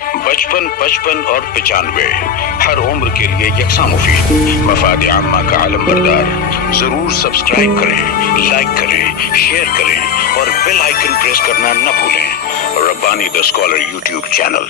55, 55 और 95 हर उम्र के लिए यकसा मुफीद। मफाद आम्मा का आलम बरदार। जरूर सब्सक्राइब करें, लाइक करें, शेयर करें और बेल आइकन प्रेस करना न भूलें। Rabbani the scholar YouTube channel.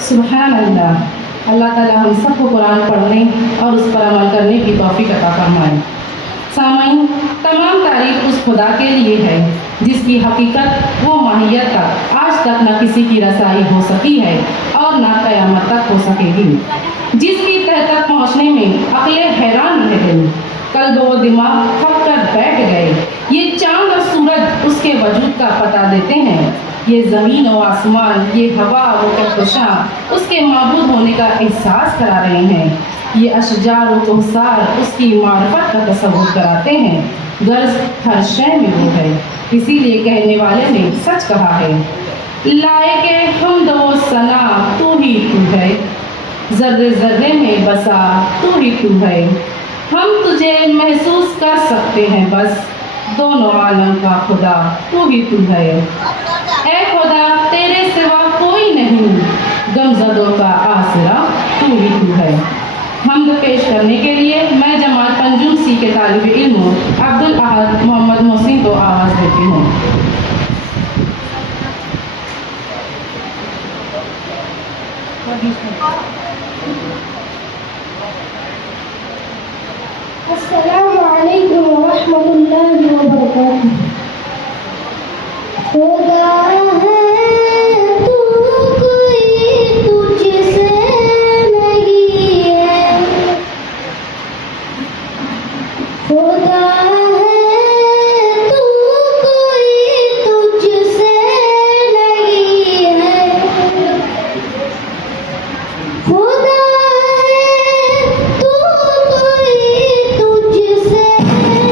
सुभान अल्लाह। अल्लाह ताला हम सबको कुरान पढ़ने और उस पर अमल करने की तौफीक अता फरमाए। सामाईन, तमाम तारीफ उस खुदा के लिए है जिसकी हकीकत व माहियत तक आज तक न किसी की रसाई हो सकी है और न क़यामत तक हो सकेगी, जिसकी तह तक पहुँचने में अक्लें हैरान रह गई, कल्ब व दिमाग थक कर बैठ गए। ये चांद और सूरज उसके वजूद का पता देते हैं, ये ज़मीन और आसमान, ये हवा व कहकशां उसके माबूद होने का एहसास करा रहे हैं। ये अशजार व कोहसार उसकी मार्फत का तसव्वुर कराते हैं। गर्ज हर शय में वो है, इसीलिए कहने वाले ने सच कहा है, लायके हम्द व सना तू ही तू है, ज़र्रे ज़र्रे में बसा तू ही तू है। हम तुझे महसूस कर सकते हैं बस, दोनों आलम का खुदा तू ही तू है। ऐ खुदा तेरे सिवा कोई नहीं, गमज़दों का आसरा तू ही तू है। हम्द पेश करने के लिए मैं जमात पंजुम सी के तालिब इल्म अब्दुल अहद मोहम्मद मोहसिन को आवाज़ देती हूँ। अस्सलामु अलैकुम व रहमतुल्लाहि व बरकातुहू। खुदा है तू कोई तुझसे नहीं है, खुदा है तू कोई तुझसे नहीं है, खुदा है तू कोई तुझसे नहीं।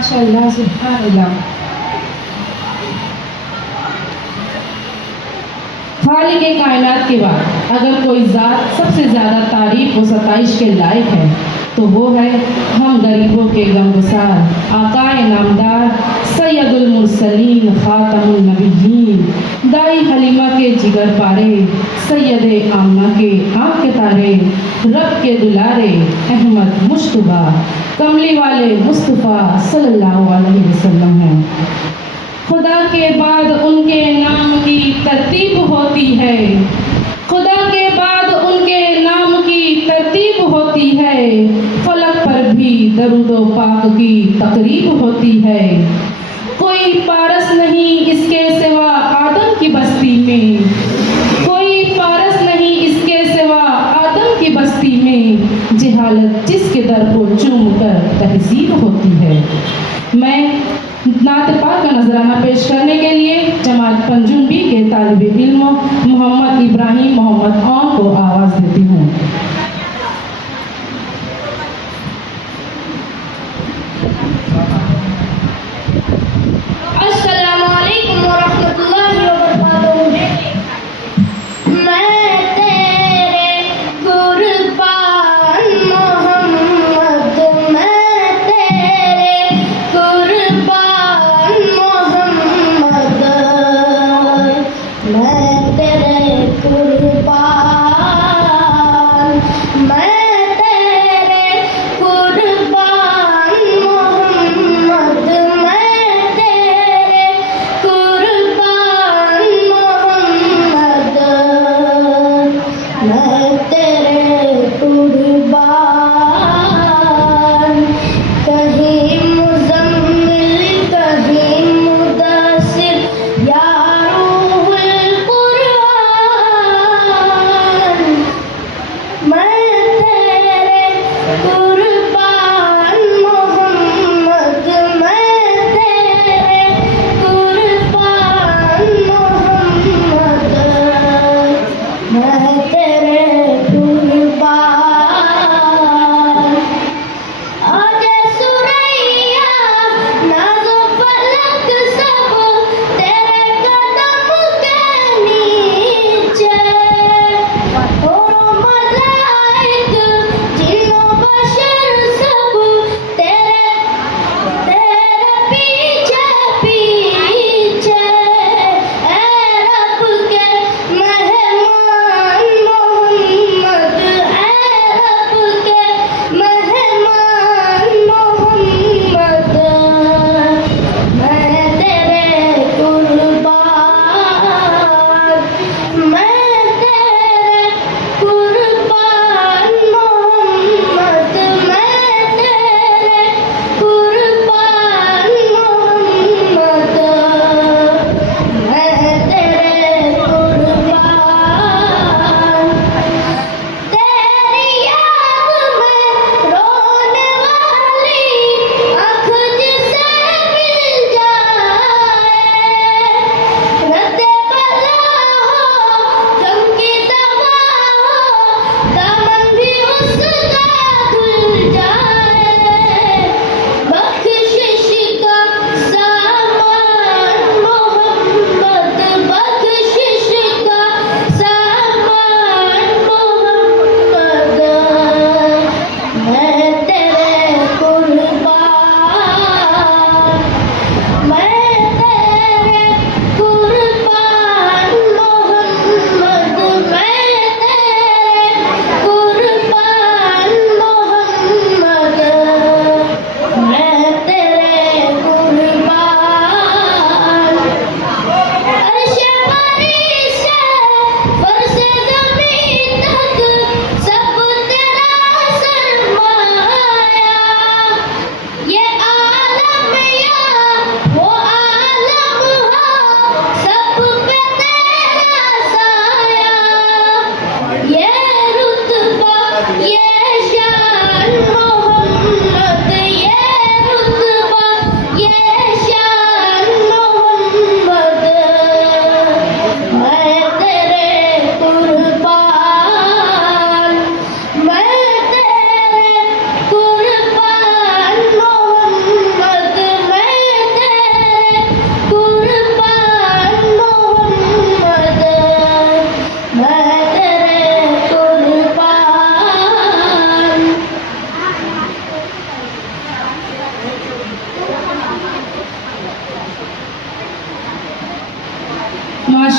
माशाअल्लाह सुभान अल्लाह। खालिक के कायनात के बाद अगर कोई ज़ात सबसे ज़्यादा तारीफ और सताइश के लायक है तो वो है हम गरीबों के गमगुसार आकाए नामदार सैयदुल मुरसलीन खातमुन नबिय्यीन दाई हलीमा के जिगर पारे सैयद आमना के आँख के तारे रब के दुलारे अहमद मुश्तबा कमली वाले मुस्तफ़ा सल्लल्लाहु अलैहि वसल्लम हैं। खुदा के बाद उनके नाम की तरतीब होती है, खुदा के बाद उनके नाम की तरतीब होती है, फलक पर भी दरूदो पाक की तकरीब होती है। कोई पारस नहीं इसके सिवा आदम की बस्ती में, कोई पारस नहीं इसके सिवा आदम की बस्ती में, जहालत जिसके दर को चूम कर तहजीब होती है। मैं नात पाक का नजराना पेश करने के लिए जमात पंजुबी के तालिब इल्म मोहम्मद इब्राहिम मोहम्मद ऑन को आवाज़ देती हूँ। अस्सलामु अलैकुम वरहमतुल्लाहि वबरकातुहू। मैं तेरे कुर्बान मोहम्मद, मैं तेरे कुर्बान मोहम्मद, मैं तेरे कुर्बान, मैं तेरे कुर्बान मोहम्मद, मैं तेरे कुर्बान मोहम्मद, मैं तेरे कुर्बान। कहीं मुज़म्मिल कहीं मुदस्सिर या रूहुल कुरआन, मैं तेरे कुर्बान मोहम्मद, मैं तेरे कुर्बान मोहम्मद, मैं तेरे कुर्बान। आजा सुरैया नाज़ो फलक सब तेरे कदम के नीचे, ओ मलाइक जिन्नो बशर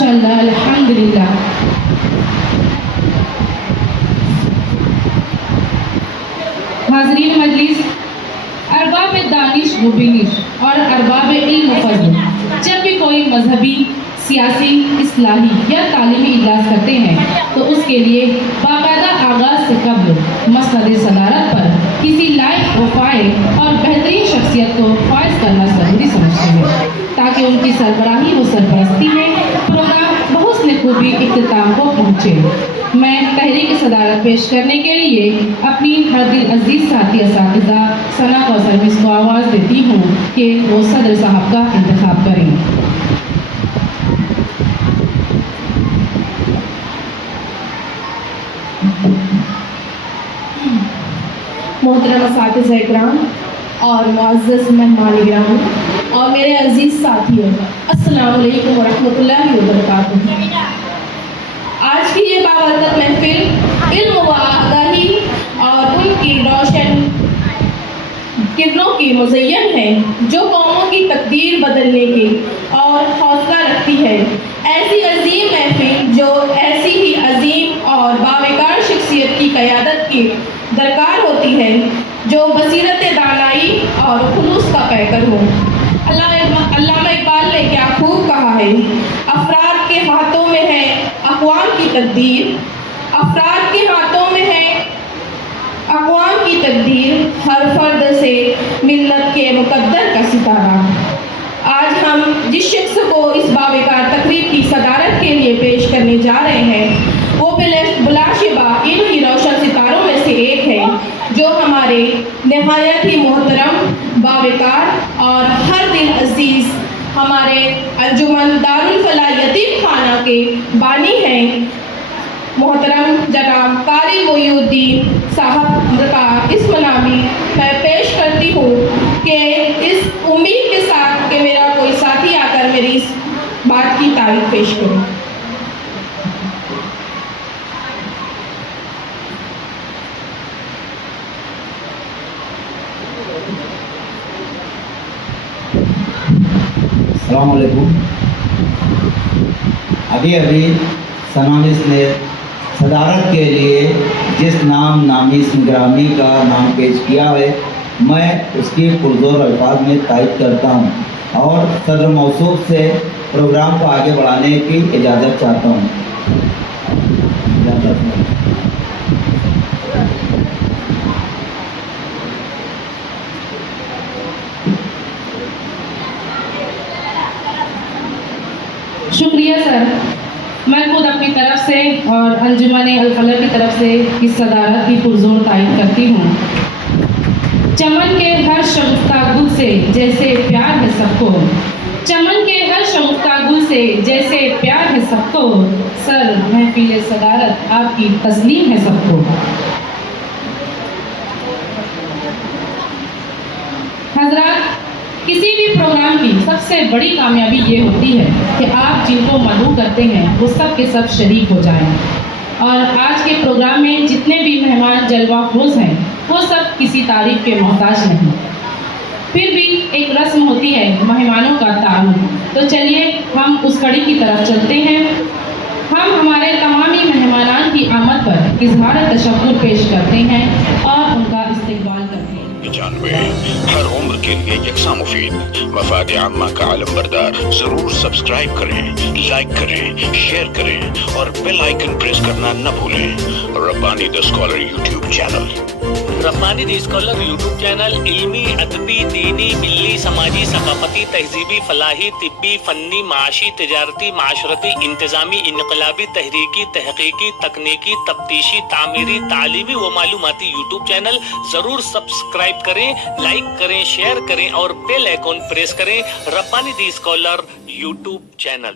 माशाअल्लाह, अल्हम्दुलिल्लाह। हाज़रीन मजलिस, अरबाब दानिश व बिनिश और अरबाब इल्म व फज़्ल जब भी कोई मजहबी, सियासी, इस्लाही या तालीमी इजलास करते हैं तो उसके लिए बाकायदा आगाज़ से कब्ल मसनद सदारत पर किसी लायक व फाइल और बेहतरीन शख्सियत को फाइज करना ज़रूरी समझते हैं ताकि उनकी सरबराही व सरपरस्ती में प्रोग्राम बहुस्न खूबी इख्तिताम को पहुँचे। मैं तहरीक सदारत पेश करने के लिए अपनी हर दिल अजीज साथी असातिज़ा सना कौसर मिस को आवाज़ देती हूँ कि वो सदर साहब का इंतखाब करें। मोहतरम असातिज़ा इकराम और मुअज़्ज़ज़ मेहमान इकराम और मेरे अजीज़ साथियों, अस्सलामु अलैकुम व रहमतुल्लाहि व बरकातुहू। आज की ये बाबरकत महफिल इल्म व आगाही और उनकी रोशन किरणों की मुज़य्यन है जो कौमों की तकदीर बदलने की और हौसला रखती है। ऐसी अजीम महफिल जो ऐसी ही अजीम और बावकार शख्सियत की क़यादत की दरकार होती है जो बसीरत दानाई और खुलूस का पैकर हो। अल्लामा इकबाल ने क्या खूब कहा है, अफराद के हाथों में है अक़वाम की तकदीर, अफराद के हाथों में है अक़वाम की तकदीर, हर फर्द से मिल्लत के मुक़द्दर का सितारा। आज हम जिस शख्स को इस बावकार तकरीब की सदारत के लिए पेश करने जा रहे हैं वो बिलाशिबा इन ही रोशन सितारों में से एक है जो हमारे नहायत ही मोहतरम, बावकार और हर दिल अजीज़ हमारे अंजुमन दारुल फलाह यतीम खाना के बानी हैं, मोहतरम जनाब कारी मोयुद्दीन साहब का इसम नामी मैं पेश करती हूँ कि इस उम्मीद के साथ कि मेरा कोई साथी आकर मेरी इस बात की तारीफ पेश करे। अस्सलाम वालेकुम। अभी सनामिस ने सदारत के लिए जिस नामी ग्रामी का नाम पेश किया है मैं उसकी पुरजोर अल्फाज में तायद करता हूँ और सदर मौसूफ से प्रोग्राम को आगे बढ़ाने की इजाज़त चाहता हूँ। शुक्रिया सर। मैं खुद अपनी तरफ से और अंजुमन अल-फलक की तरफ से इस सदारत की पुरजोर तारीफ करती हूँ। चमन के हर शगुफ्ता गुल से जैसे प्यार है सबको, चमन के हर शगुफ्ता गुल से जैसे प्यार है सबको, सर महफिल सदारत आपकी तस्लीम है सबको। हजरात, किसी भी प्रोग्राम की सबसे बड़ी कामयाबी ये होती है कि आप जिनको मदऊ करते हैं वो सब के सब शरीक हो जाएं। और आज के प्रोग्राम में जितने भी मेहमान जलवाफरोज हैं वो सब किसी तारीफ के मोहताज नहीं। फिर भी एक रस्म होती है मेहमानों का तारुफ, तो चलिए हम उस कड़ी की तरफ चलते हैं। हम हमारे तमामी मेहमानान की आमद पर इजहार तशक्कुर पेश करते हैं और उनका इस्तकबाल करते हैं। 95 हर उम्र के लिए यकसा मुफीद, मफाद आम्मा का आलम बरदार। जरूर सब्सक्राइब करें, लाइक करें, शेयर करें और बेल आइकन प्रेस करना न भूलें। Rabbani the scholar YouTube channel. Rabbani the scholar YouTube channel इल्मी, अदबी, दीनी, मिल्ली, समाजी, सकाफती, तहजीबी, फलाही, तिब्बी, फन्नी, माशी, तिजारती, माशरती, इंतजामी, इनकलाबी, तहरीकी, तहकीकी, तकनीकी, तफ्तीशी, तामीरी, तालीमी व मालूमाती यूट्यूब चैनल। जरूर सब्सक्राइब करें, लाइक करें, शेयर करें और बेल आइकन प्रेस करें। Rabbani the scholar YouTube channel.